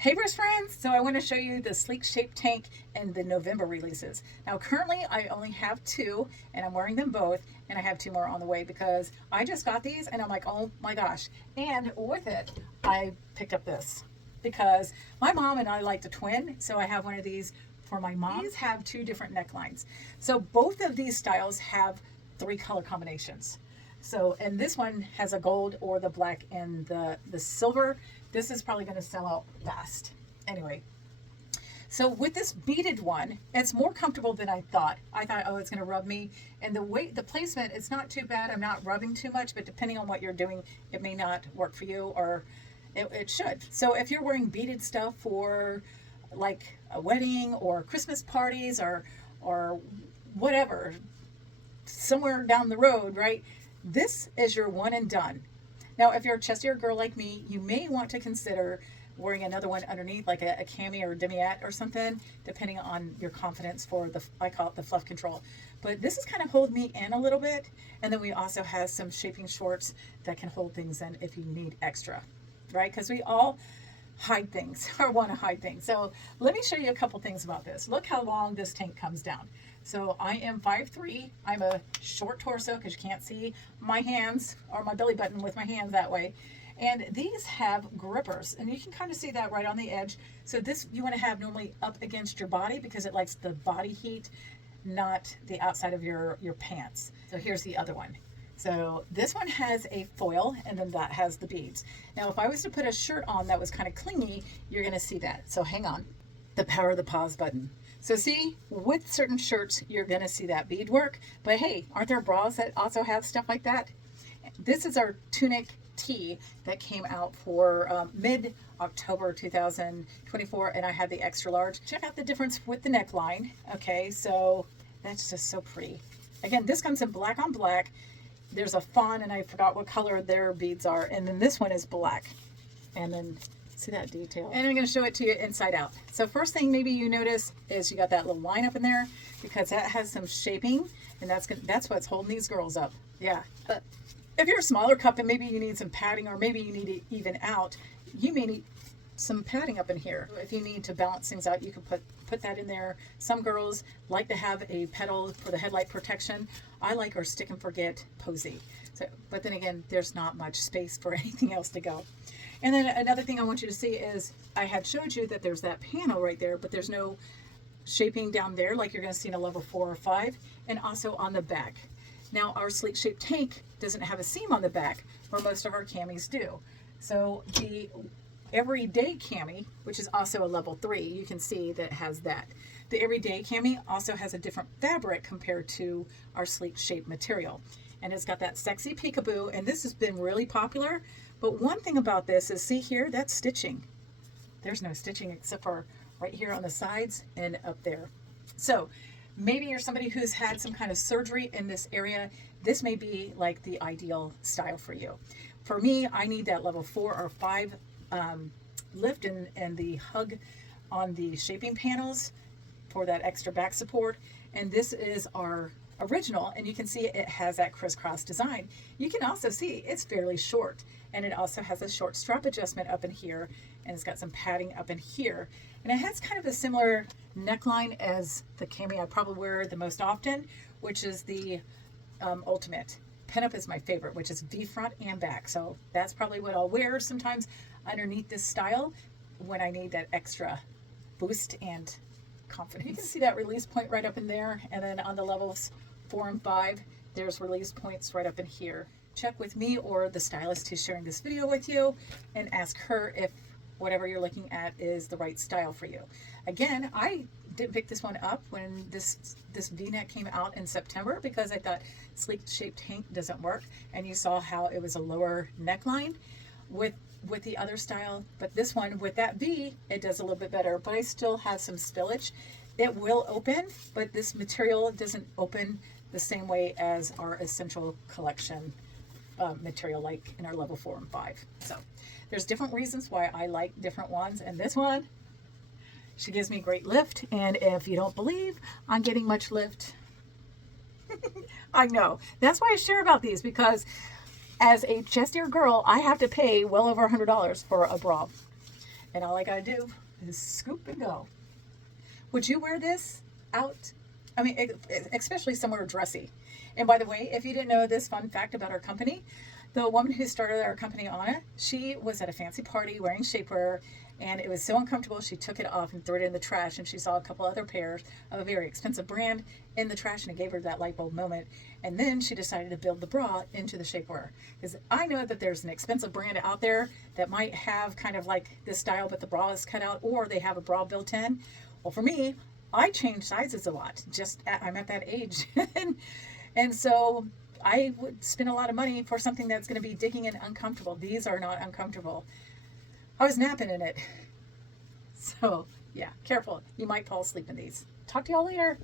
Hey Bruce friends, so I want to show you the sleek shape tank and the November releases. Now currently I only have two and I'm wearing them both, and I have two more on the way because I just got these and I'm like, oh my gosh. And with it, I picked up this because my mom and I like to twin, so I have one of these for my mom. These have two different necklines. So both of these styles have three color combinations. So, and this one has a gold or the black and the silver. This is probably going to sell out fast. Anyway, so with this beaded one, it's more comfortable than I thought. I thought, oh, it's going to rub me. And the weight, the placement, it's not too bad. I'm not rubbing too much, but depending on what you're doing, it may not work for you, or it should. So if you're wearing beaded stuff for like a wedding or Christmas parties or whatever, somewhere down the road, right? This is your one and done. Now, if you're a chestier girl like me, you may want to consider wearing another one underneath, like a cami or a demiette or something, depending on your confidence for the, I call it the fluff control. But this is kind of hold me in a little bit. And then we also have some shaping shorts that can hold things in if you need extra, right? Because we all hide things or want to hide things. So let me show you a couple things about this. Look how long this tank comes down. So I am 5'3". I'm a short torso because you can't see my hands or my belly button with my hands that way. And these have grippers, and you can kind of see that right on the edge. So this you want to have normally up against your body because it likes the body heat, not the outside of your pants. So here's the other one. So this one has a foil, and then that has the beads. Now, if I was to put a shirt on that was kind of clingy, you're going to see that. So hang on. The power of the pause button. So see, with certain shirts, you're going to see that bead work. But hey, aren't there bras that also have stuff like that? This is our Tunic tee that came out for mid-October 2024, and I had the extra large. Check out the difference with the neckline. Okay, so that's just so pretty. Again, this comes in black on black. There's a fawn, and I forgot what color their beads are. And then this one is black. And then see that detail. And I'm going to show it to you inside out. So first thing maybe you notice is you got that little line up in there because that has some shaping, and that's what's holding these girls up. Yeah. But if you're a smaller cup and maybe you need some padding, or maybe you need it even out, you may need some padding up in here. If you need to balance things out, you can put that in there. Some girls like to have a pedal for the headlight protection. I like our stick and forget posy. So, but then again, there's not much space for anything else to go. And then another thing I want you to see is I had showed you that there's that panel right there, but there's no shaping down there like you're going to see in a level 4 or 5, and also on the back. Now our sleek shape tank doesn't have a seam on the back where most of our camis do. So the everyday cami, which is also a level 3, you can see that it has that. The everyday cami also has a different fabric compared to our sleek shape material. And it's got that sexy peekaboo, and this has been really popular. But one thing about this is, see here, that's stitching. There's no stitching except for right here on the sides and up there. So maybe you're somebody who's had some kind of surgery in this area. This may be like the ideal style for you. For me, I need that level 4 or 5 lift and the hug on the shaping panels for that extra back support. And this is our original, and you can see it has that crisscross design. You can also see it's fairly short, and it also has a short strap adjustment up in here, and it's got some padding up in here, and it has kind of a similar neckline as the cami I probably wear the most often, which is the Ultimate. Pinup is my favorite, which is V front and back, so that's probably what I'll wear sometimes underneath this style when I need that extra boost and confidence. You can see that release point right up in there, and then on the levels 4 and 5, there's release points right up in here. Check with me or the stylist who's sharing this video with you and ask her if whatever you're looking at is the right style for you. Again, I didn't pick this one up when this V-neck came out in September because I thought sleek shaped tank doesn't work, and you saw how it was a lower neckline with the other style, but this one with that V, it does a little bit better, but I still have some spillage. It will open, but this material doesn't open the same way as our Essential Collection material, like in our level 4 and 5. So there's different reasons why I like different ones, and this one, she gives me great lift, and if you don't believe I'm getting much lift, I know. That's why I share about these, because as a chestier girl, I have to pay well over $100 for a bra. And all I gotta do is scoop and go. Would you wear this out? I mean, especially somewhere dressy. And by the way, if you didn't know this fun fact about our company, the woman who started our company, Anna, she was at a fancy party wearing shapewear, and it was so uncomfortable she took it off and threw it in the trash, and she saw a couple other pairs of a very expensive brand in the trash, and it gave her that light bulb moment. And then she decided to build the bra into the shapewear, because I know that there's an expensive brand out there that might have kind of like this style, but the bra is cut out, or they have a bra built in. Well, for me, I change sizes a lot. I'm at that age, and so I would spend a lot of money for something that's going to be digging and uncomfortable. These are not uncomfortable. I was napping in it, so yeah, careful. You might fall asleep in these. Talk to y'all later.